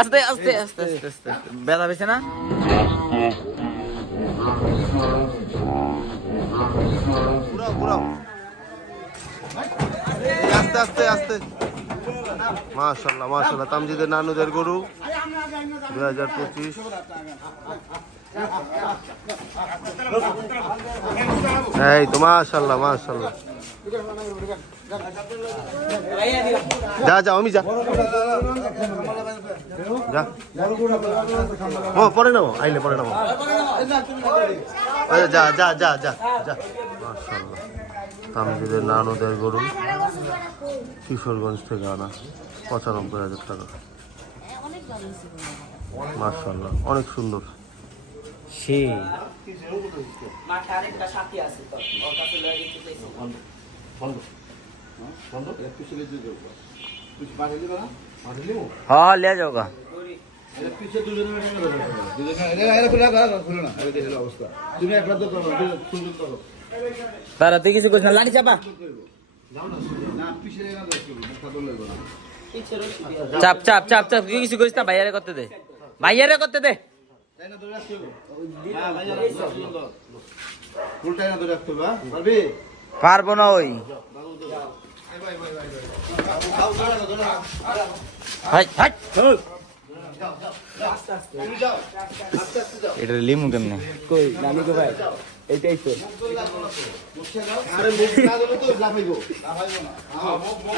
আস্তে আস্তে আস্তে আস্তে আস্তে ব্যথা পেয়েছে না? আস্তে আস্তে আস্তে। মাশাআল্লাহ মাশাআল্লাহ, তামজিদের নানুদের গরু 2025। এই তো মাশাআল্লাহ মাশাআল্লাহ। যা যা আমি যা যা। ও পরে নাও, আইলে পরে নাও। যা যা যা যা যা। মাশাআল্লাহ, তামজিদের নানুদের গরু কিশোরগঞ্জ থেকে আনা, 95,000 টাকা। মাশাআল্লাহ, অনেক সুন্দর। সে হ্যাঁ ले जाओगा। তারা তুই কিছু করিস না, লাঠি চাপা চাপ চাপ চাপ চাপ, তুই কিছু করিস না, ভাইয়ারে করতে দে, ভাইয়ারে করতে দে। পারবো না ওই এটা লিমু কেমনে কই নানি গো ভাই, এইটাই তো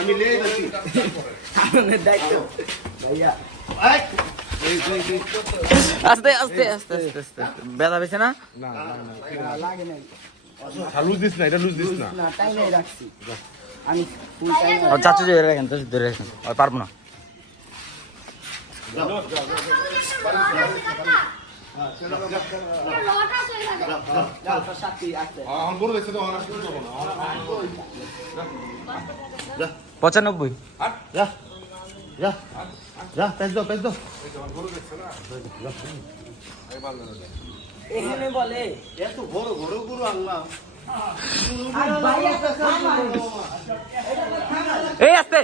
আমি লেই যাচ্ছি আমাদের দায়িত্ব ভাইয়া। আস্তে আস্তে আস্তে আস্তে আস্তে ব্যথা পেয়েছে না? লাগে না, লুজ দিস না, এটা লুজ দিস না। টাইমে রাখছি আমি ফুল টাইম। চাচু ধরে রাখেন, চাচু ধরে রাখেন, পারবো না। গরু দেখছে তো 95 যা যা যা, পেছ দাও পেছ দাও। এখানে বলে এত বড় বড় গরু আনলাম। এই আস্তে